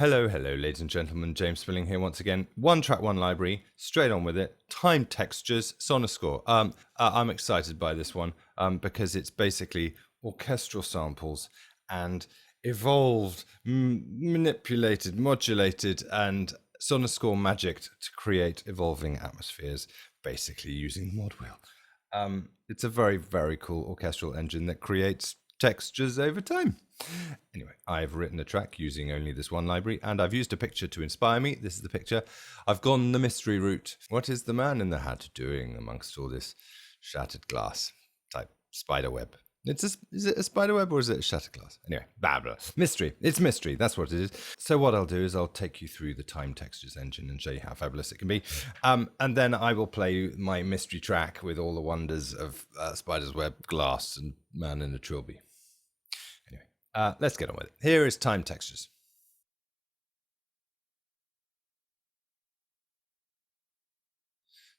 Hello, ladies and gentlemen. James Spilling here once again. One track, one library. Straight on with it. Time textures, Sonuscore. I'm excited by this one because it's basically orchestral samples and evolved, manipulated, modulated, and Sonuscore magic to create evolving atmospheres, basically using the mod wheel. It's a very, very cool orchestral engine that creates textures over time. Anyway, I've written a track using only this one library, and I've used a picture to inspire me. This is the picture. I've gone the mystery route. What is the man in the hat doing amongst all this shattered glass type spider web? Is it a spider web or is it a shattered glass? Anyway, blah, blah. Mystery. It's mystery. That's what it is. So what I'll do is I'll take you through the time textures engine and show you how fabulous it can be. And then I will play my mystery track with all the wonders of spider's web, glass, and man in a trilby. Let's get on with it. Here is time textures.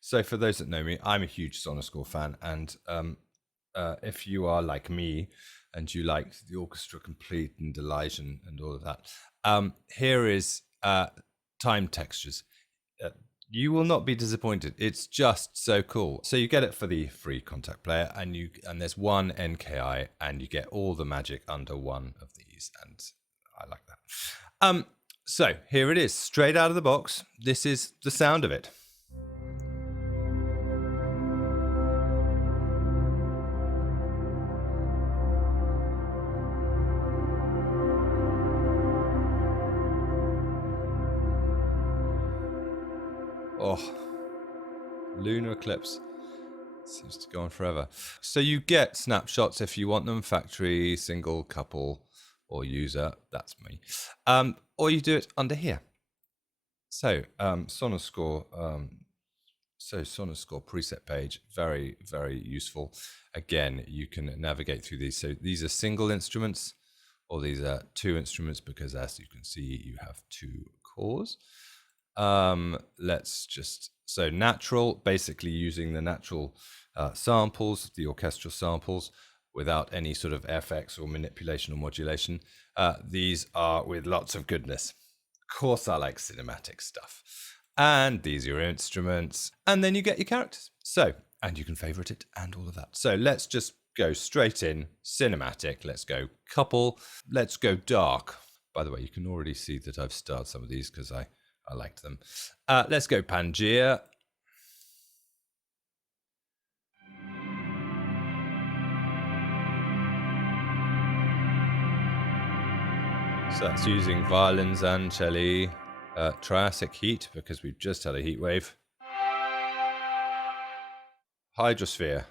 So for those that know me, I'm a huge Sonuscore fan, and if you are like me and you like the orchestra complete and Elijah and all of that, here is time textures. You will not be disappointed. It's just so cool. So you get it for the free Contact player, and there's one NKI, and you get all the magic under one of these, and I like that. So here it is, straight out of the box. This is the sound of it. Oh, lunar eclipse seems to go on forever. So you get snapshots if you want them, factory, single, couple, or user. That's me. Or you do it under here. So Sonuscore. Sonuscore preset page, very, very useful. Again, you can navigate through these. So these are single instruments, or these are two instruments, because as you can see, you have two cores. So natural, basically using the natural samples, the orchestral samples, without any sort of FX or manipulation or modulation. These are with lots of goodness. Of course, I like cinematic stuff. And these are your instruments. And then you get your characters. So, and you can favorite it and all of that. So let's just go straight in. Cinematic. Let's go couple. Let's go dark. By the way, you can already see that I've starred some of these because I liked them. Let's go Pangea. So that's using violins and cello. Triassic heat, because we've just had a heat wave. Hydrosphere.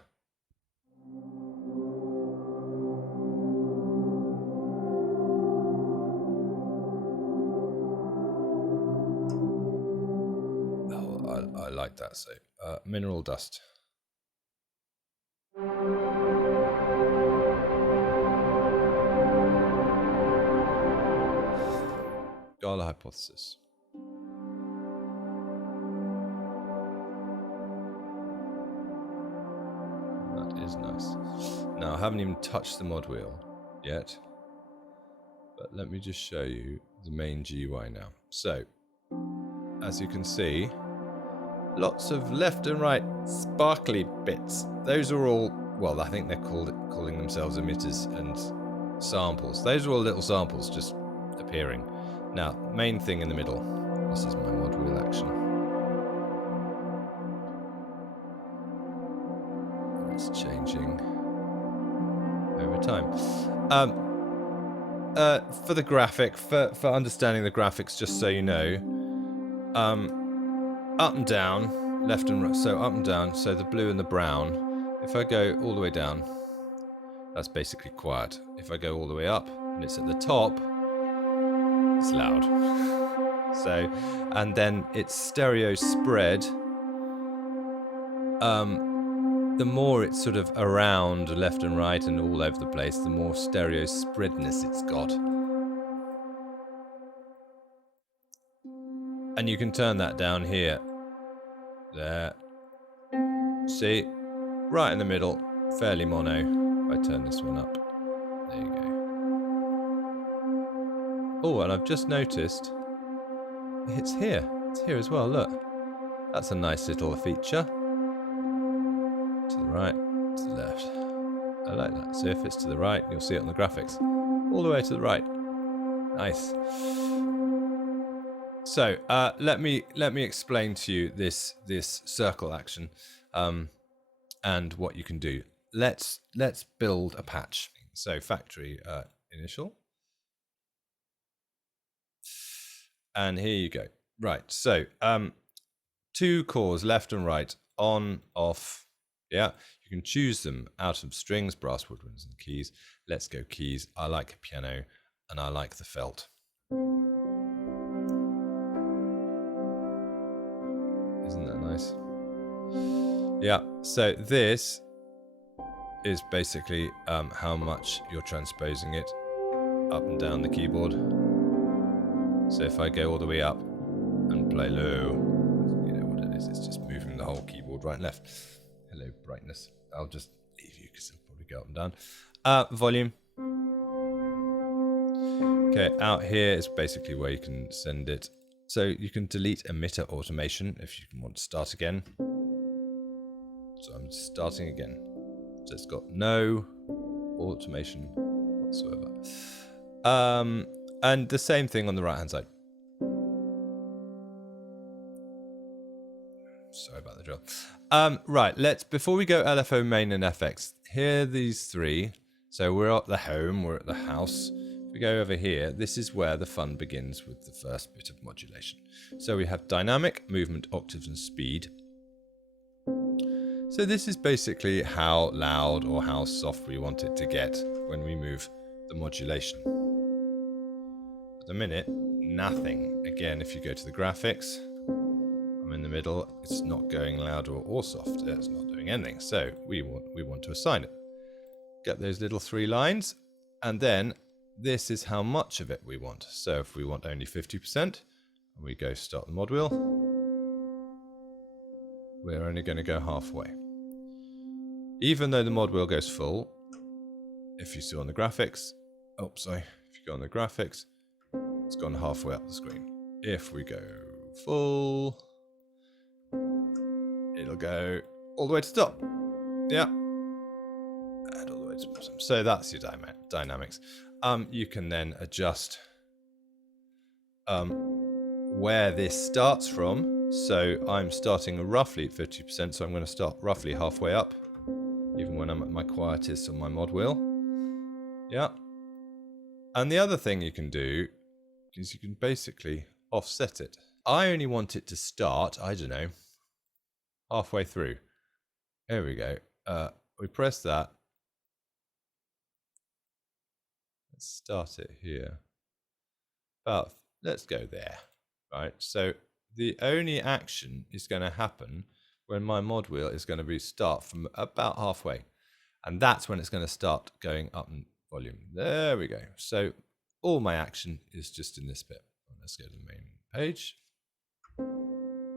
I like that. So mineral dust. Gala hypothesis. That is nice. Now I haven't even touched the mod wheel yet, but let me just show you the main GUI now. So as you can see, lots of left and right sparkly bits. Those are all, well, I think they're calling themselves emitters and samples. Those are all little samples just appearing. Now, main thing in the middle. This is my mod wheel action. And it's changing over time. For the graphic, for understanding the graphics, just so you know, up and down, left and right, so up and down, so the blue and the brown. If I go all the way down, that's basically quiet. If I go all the way up and it's at the top, it's loud. So, and then it's stereo spread. The more it's sort of around left and right and all over the place, the more stereo spreadness it's got. And you can turn that down here. There. See? Right in the middle. Fairly mono. If I turn this one up. There you go. Oh, and I've just noticed It's here. It's here as well, look. That's a nice little feature. To the right, to the left. I like that. So if it's to the right, you'll see it on the graphics. All the way to the right. Nice. So let me explain to you this circle action and what you can do. Let's build a patch. So factory initial. And here you go. Right. So 2 cores, left and right, on, off. Yeah. You can choose them out of strings, brass, woodwinds, and keys. Let's go keys. I like piano and I like the felt. Isn't that nice? Yeah. So this is basically how much you're transposing it up and down the keyboard. So if I go all the way up and play low, you know what it is. It's just moving the whole keyboard right and left. Hello, brightness. I'll just leave you because it'll probably go up and down. Volume. Okay, out here is basically where you can send it. So you can delete emitter automation if you want to start again. So I'm starting again. So it's got no automation whatsoever. And the same thing on the right hand side. Sorry about the drill. Right, before we go LFO main and FX, here are these 3. So we're at the home, we're at the house. If we go over here, this is where the fun begins with the first bit of modulation. So we have dynamic, movement, octaves, and speed. So this is basically how loud or how soft we want it to get when we move the modulation. At the minute, nothing. Again, if you go to the graphics, I'm in the middle, it's not going louder or soft. It's not doing anything. So we want to assign it. Get those little 3 lines, and then this is how much of it we want. So if we want only 50%, we go start the mod wheel. We're only going to go halfway. Even though the mod wheel goes full, if you see on the graphics, if you go on the graphics, it's gone halfway up the screen. If we go full, it'll go all the way to the top. Yeah. And all the way to the bottom. So that's your dynamics. You can then adjust where this starts from. So I'm starting roughly at 50%, so I'm going to start roughly halfway up, even when I'm at my quietest on my mod wheel. Yeah. And the other thing you can do is you can basically offset it. I only want it to start, I don't know, halfway through. There we go. We press that. Let's start it here. Let's go there. Right. So the only action is going to happen when my mod wheel is going to start from about halfway. And that's when it's going to start going up in volume. There we go. So all my action is just in this bit. Let's go to the main page.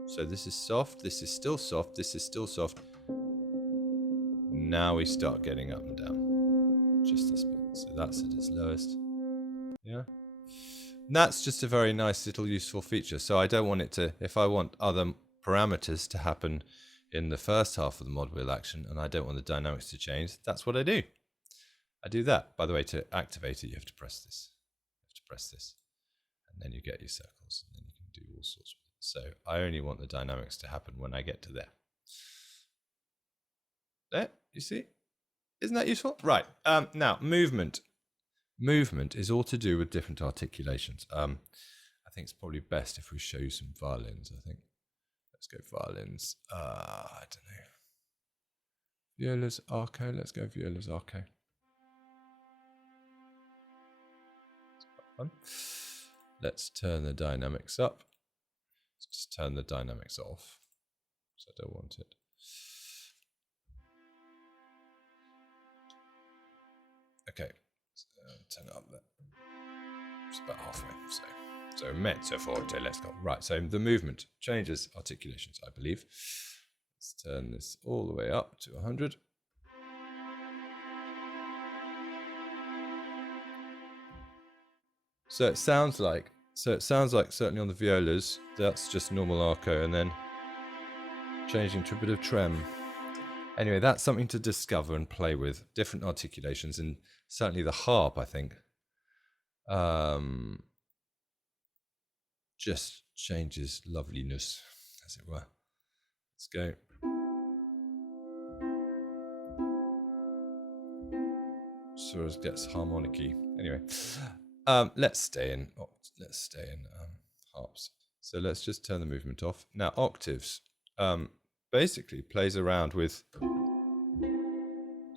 So this is soft. This is still soft. This is still soft. Now we start getting up and down. Just this bit. So that's at its lowest. Yeah. And that's just a very nice little useful feature. So I don't want it to, if I want other parameters to happen in the first half of the mod wheel action and I don't want the dynamics to change, that's what I do. I do that. By the way, to activate it, you have to press this. You have to press this. And then you get your circles. And then you can do all sorts with it. So I only want the dynamics to happen when I get to there. There, you see? Isn't that useful? Right. Now, movement. Movement is all to do with different articulations. I think it's probably best if we show you some violins, I think. Let's go violins. I don't know. Violas arco. Let's go violas arco. It's quite fun. Let's turn the dynamics up. Let's just turn the dynamics off. So I don't want it. Okay. Turn it up there. It's about halfway. So mezzo forte, let's go. Right, so the movement changes articulations, I believe. Let's turn this all the way up to 100. So it sounds like So it sounds like certainly on the violas, that's just normal arco and then changing to a bit of trem. Anyway, that's something to discover and play with. Different articulations, and certainly the harp, I think, just changes loveliness, as it were. Let's go. So it gets harmonic-y. Anyway, let's stay in harps. So let's just turn the movement off. Now octaves basically plays around with. So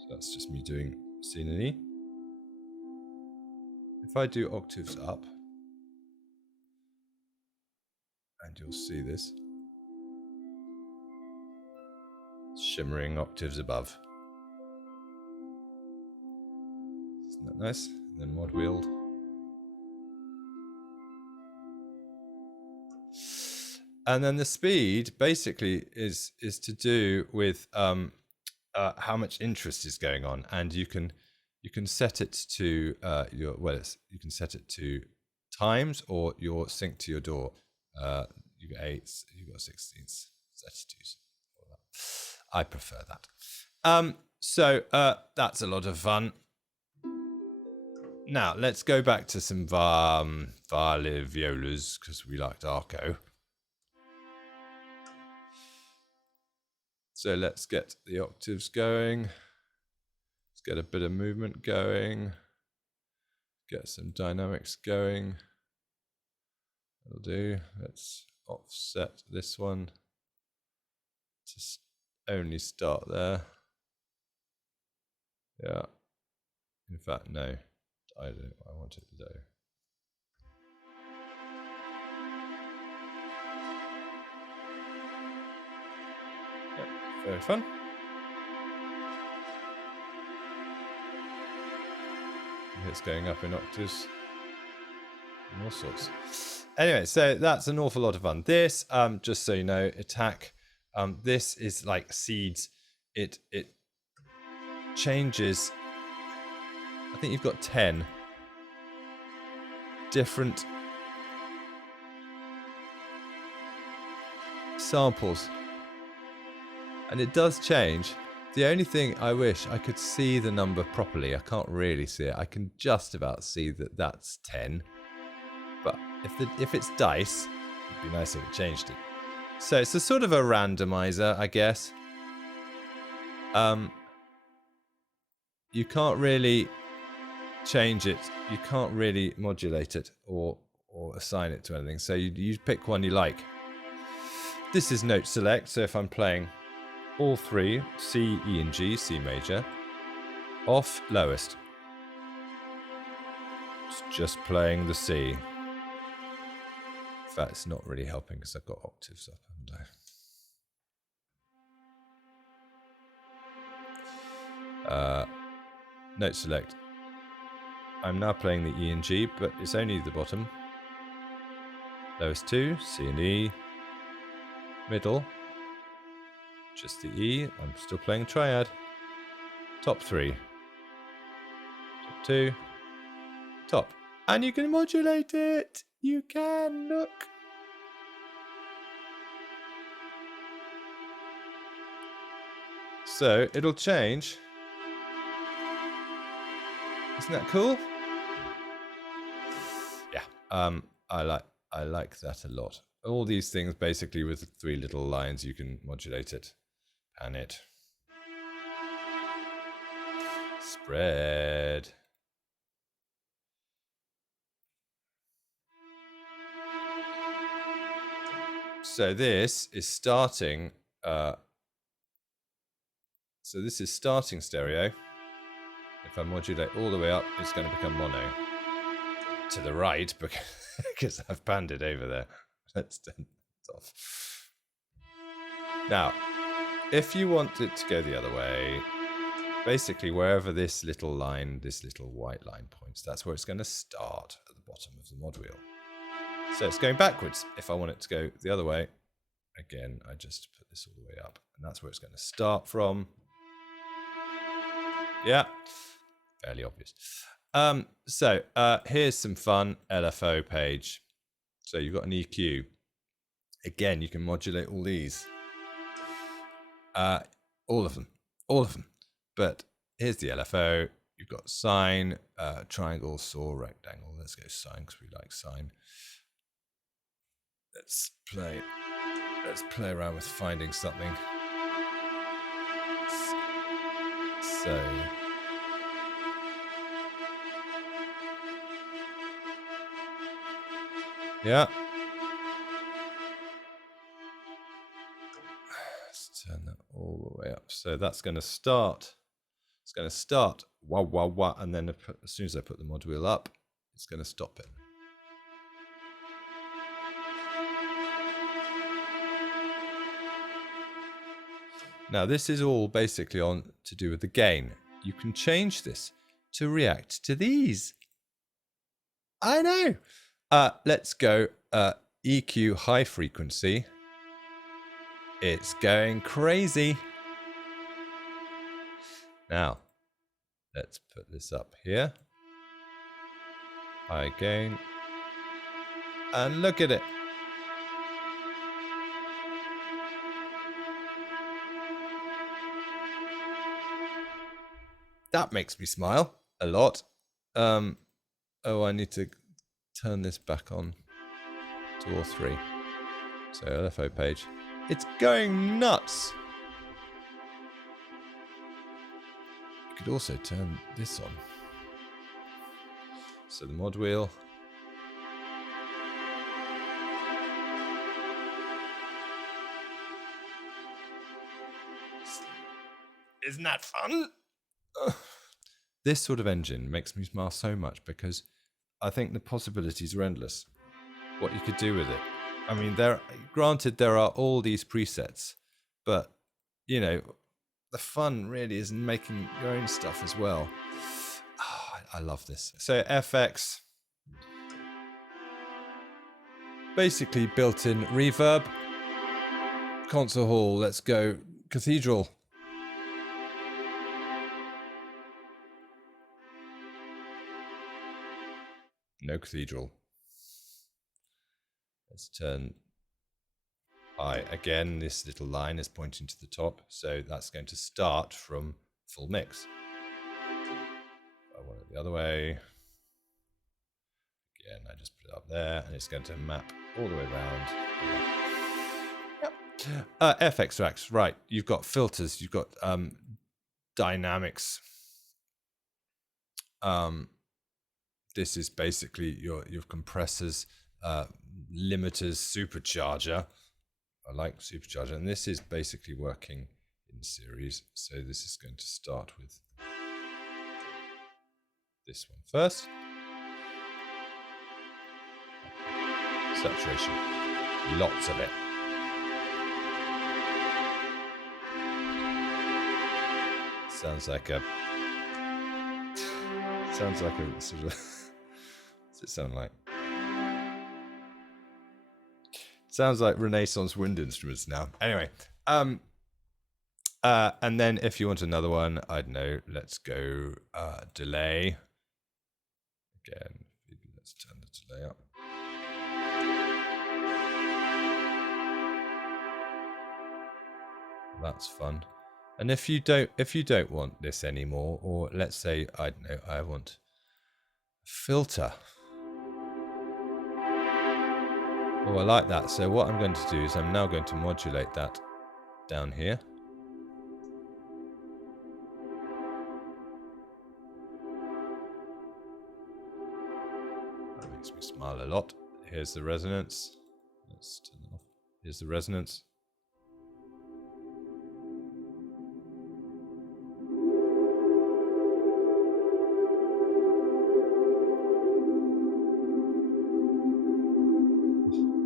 that's just me doing C and E. If I do octaves up, and you'll see this shimmering octaves above. Isn't that nice? And then mod wheeled. And then the speed basically is to do with how much interest is going on, and you can set it to you can set it to times or your sync to your DAW. You got 8s, you got 16s, 32s. I prefer that. So that's a lot of fun. Now let's go back to some Vale violas because we liked arco. So let's get the octaves going. Let's get a bit of movement going. Get some dynamics going. That'll do. Let's offset this one to only start there. Yeah. In fact, no. I don't. I want it low. Yeah, very fun. It's going up in octaves and all sorts. Anyway, so that's an awful lot of fun. This, just so you know, attack. This is like seeds. It changes. I think you've got 10 different samples, and it does change. The only thing I wish I could see the number properly. I can't really see it. I can just about see that that's 10. But if it's dice, it'd be nice if it changed it. So it's a sort of a randomizer, I guess. You can't really change it. You can't really modulate it or assign it to anything. So you pick one you like. This is note select. So if I'm playing all three, C, E, and G, C major, off lowest. It's just playing the C. In fact, it's not really helping because I've got octaves up, haven't I? Note select. I'm now playing the E and G, but it's only the bottom. Lowest 2, C and E. Middle, just the E. I'm still playing triad. Top 3. Top 2. Top. And you can modulate it. You can, look. So it'll change. Isn't that cool? Yeah. I like that a lot. All these things basically with 3 little lines you can modulate it. Pan it. Spread. So this is starting. So this is starting stereo. If I modulate all the way up, it's going to become mono. To the right, because I've panned it over there. Let's turn it off. Now, if you want it to go the other way, basically wherever this little line, this little white line points, that's where it's going to start at the bottom of the mod wheel. So it's going backwards. If I want it to go the other way, again, I just put this all the way up, and that's where it's going to start from. Yeah, fairly obvious. So here's some fun LFO page. So you've got an EQ. Again, you can modulate all these. All of them. But here's the LFO. You've got sine, triangle, saw, rectangle. Let's go sine because we like sine. Let's play around with finding something. So yeah. Let's turn that all the way up. So that's going to start. It's going to start wah wah wah, and then as soon as I put the mod wheel up, it's going to stop it. Now this is all basically on to do with the gain. You can change this to react to these. I know. Let's go EQ high frequency. It's going crazy. Now, let's put this up here. High gain. And look at it. That makes me smile a lot. Oh, I need to turn this back on to all three. So LFO page. It's going nuts. You could also turn this on. So the mod wheel. Isn't that fun? This sort of engine makes me smile so much because I think the possibilities are endless. What you could do with it. I mean, granted there are all these presets, but you know, the fun really is in making your own stuff as well. Oh, I love this. So FX, basically built-in reverb. Concert hall. Let's go cathedral. No cathedral. Let's turn high. Again, this little line is pointing to the top, so that's going to start from full mix. I want it the other way. Again, I just put it up there, and it's going to map all the way around. Yep. FX tracks, right. You've got filters, you've got dynamics. This is basically your compressors, limiters, supercharger. I like supercharger, and this is basically working in series. So this is going to start with this one first. Saturation, lots of it. Sounds like a sort of. What's it sound like? Sounds like Renaissance wind instruments now. Anyway, and then if you want another one, I don't know. Let's go delay. Again, let's turn the delay up. That's fun. And if you don't want this anymore, or let's say, I don't know, I want a filter. Oh, I like that. So what I'm going to do is I'm now going to modulate that down here. That makes me smile a lot. Here's the resonance. Let's turn it off. Here's the resonance.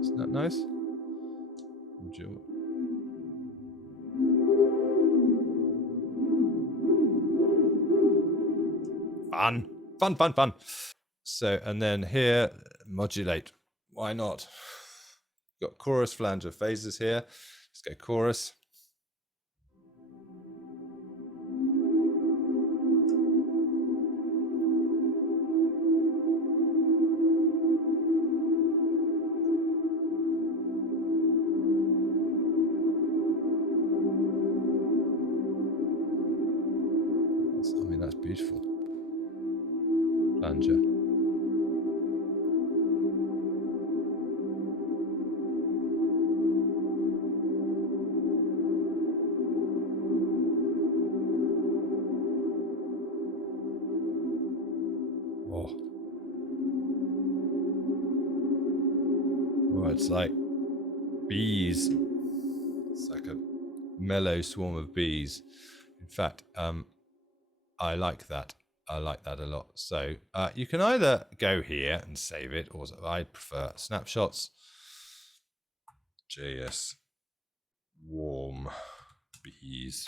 Isn't that nice? Fun. So, and then here, modulate. Why not? Got chorus, flanger, phases here. Let's go chorus. beautiful. Plunger. Oh, it's like bees. It's like a mellow swarm of bees. In fact, I like that. I like that a lot. So you can either go here and save it, or I prefer snapshots. JS warm bees.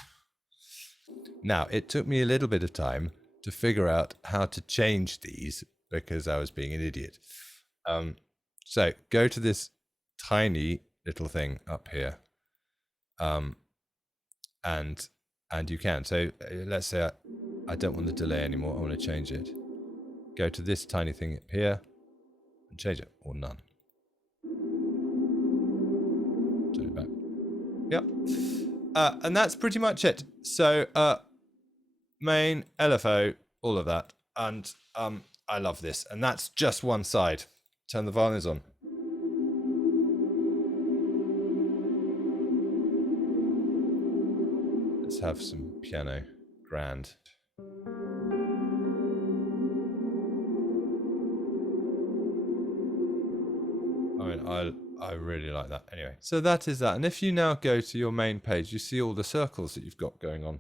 Now, it took me a little bit of time to figure out how to change these because I was being an idiot. So go to this tiny little thing up here, and you can. So let's say I don't want the delay anymore. I want to change it. Go to this tiny thing up here and change it, or none. Turn it back. Yep. And that's pretty much it. So main, LFO, all of that. And I love this. And that's just one side. Turn the violins on. Let's have some piano. Grand. I mean, I really like that. Anyway, so that is that. And if you now go to your main page, you see all the circles that you've got going on.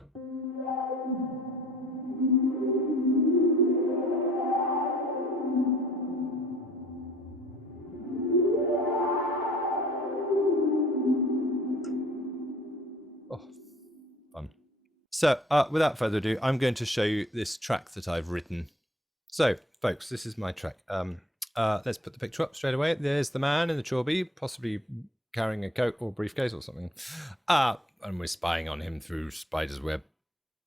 Oh, fun. So without further ado, I'm going to show you this track that I've written. So, folks, this is my track. Let's put the picture up straight away. There's the man in the chorby, possibly carrying a coat or briefcase or something. And we're spying on him through spider's web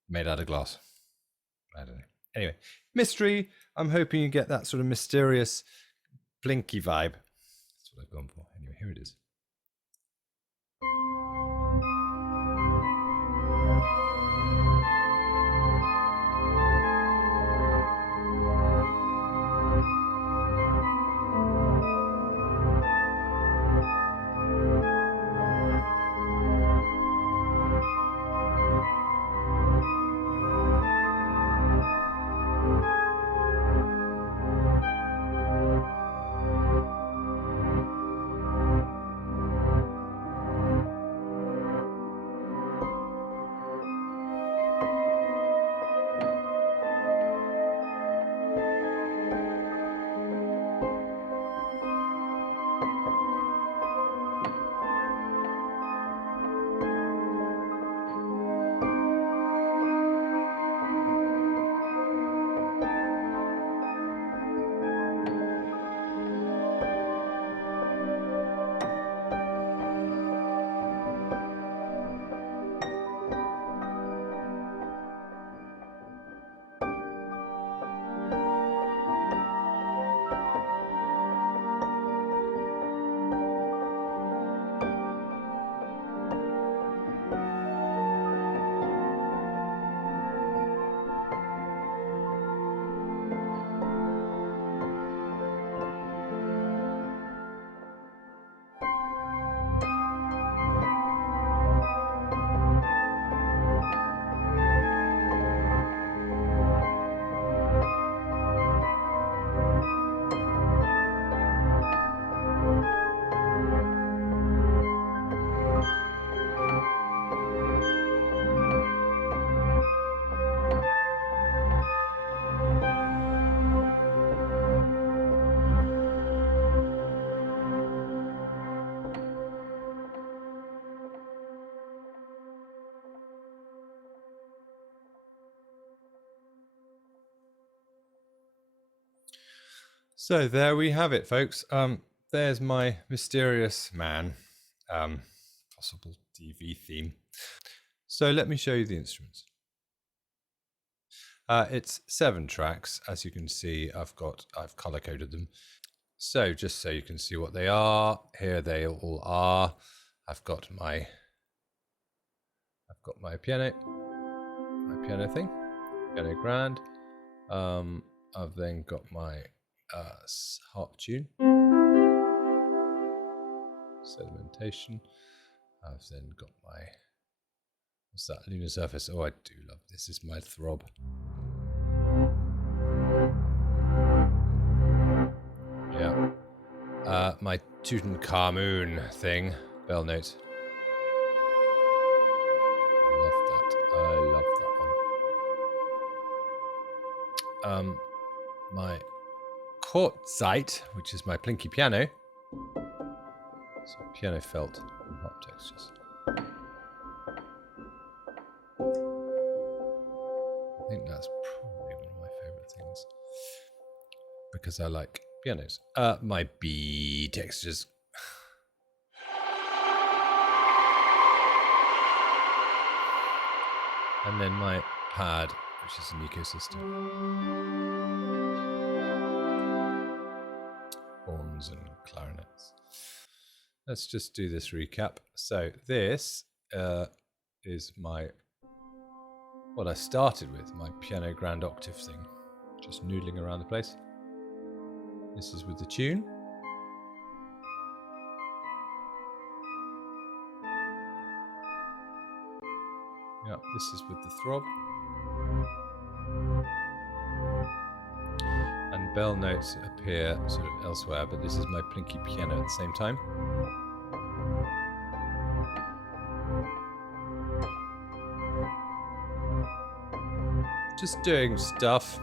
made out of glass. I don't know. Anyway, mystery. I'm hoping you get that sort of mysterious, blinky vibe. That's what I've gone for. Anyway, here it is. So there we have it, folks. There's my mysterious man, possible TV theme. So let me show you the instruments. It's 7 tracks, as you can see. I've color coded them. So just so you can see what they are, here they all are. I've got my piano thing. piano grand. I've then got my harp tune, sedimentation. I've then got my, what's that, lunar surface. Oh, I do love this. Is my throb. Yeah. My Tutankhamun thing, bell note. Love that. I love that one. My Quartzite, which is my plinky piano. So piano felt and harp textures. I think that's probably one of my favorite things because I like pianos. My B textures. And then my pad, which is an ecosystem. Horns and clarinets. Let's just do this recap. So this is my, what I started with, my piano grand octave thing. Just noodling around the place. This is with the tune. Yeah, this is with the throb. And bell notes appear sort of elsewhere, but this is my plinky piano at the same time. Just doing stuff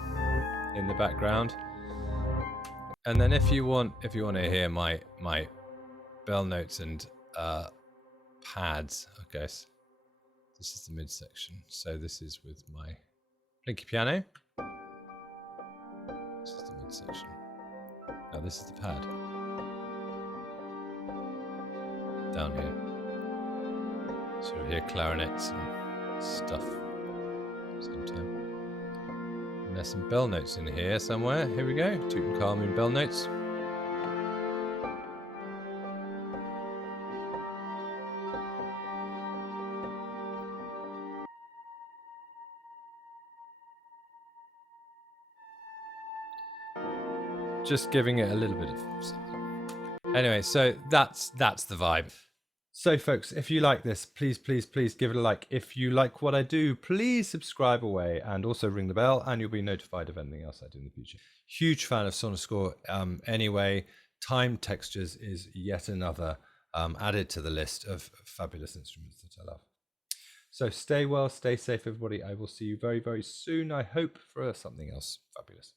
in the background. And then if you want to hear my bell notes and pads, I guess. This is the midsection. So this is with my plinky piano. This is the midsection. Now this is the pad. Down here. So we hear clarinets and stuff at the same time. And there's some bell notes in here somewhere. Here we go. Tutankhamun bell notes. Just giving it a little bit of something. Anyway, so that's the vibe. So folks, if you like this, please give it a like. If you like what I do, please subscribe away and also ring the bell and you'll be notified of anything else I do in the future. Huge fan of Sonuscore. Anyway, time textures is yet another added to the list of fabulous instruments that I love. So stay well, stay safe, everybody. I will see you very, very soon, I hope, for something else fabulous.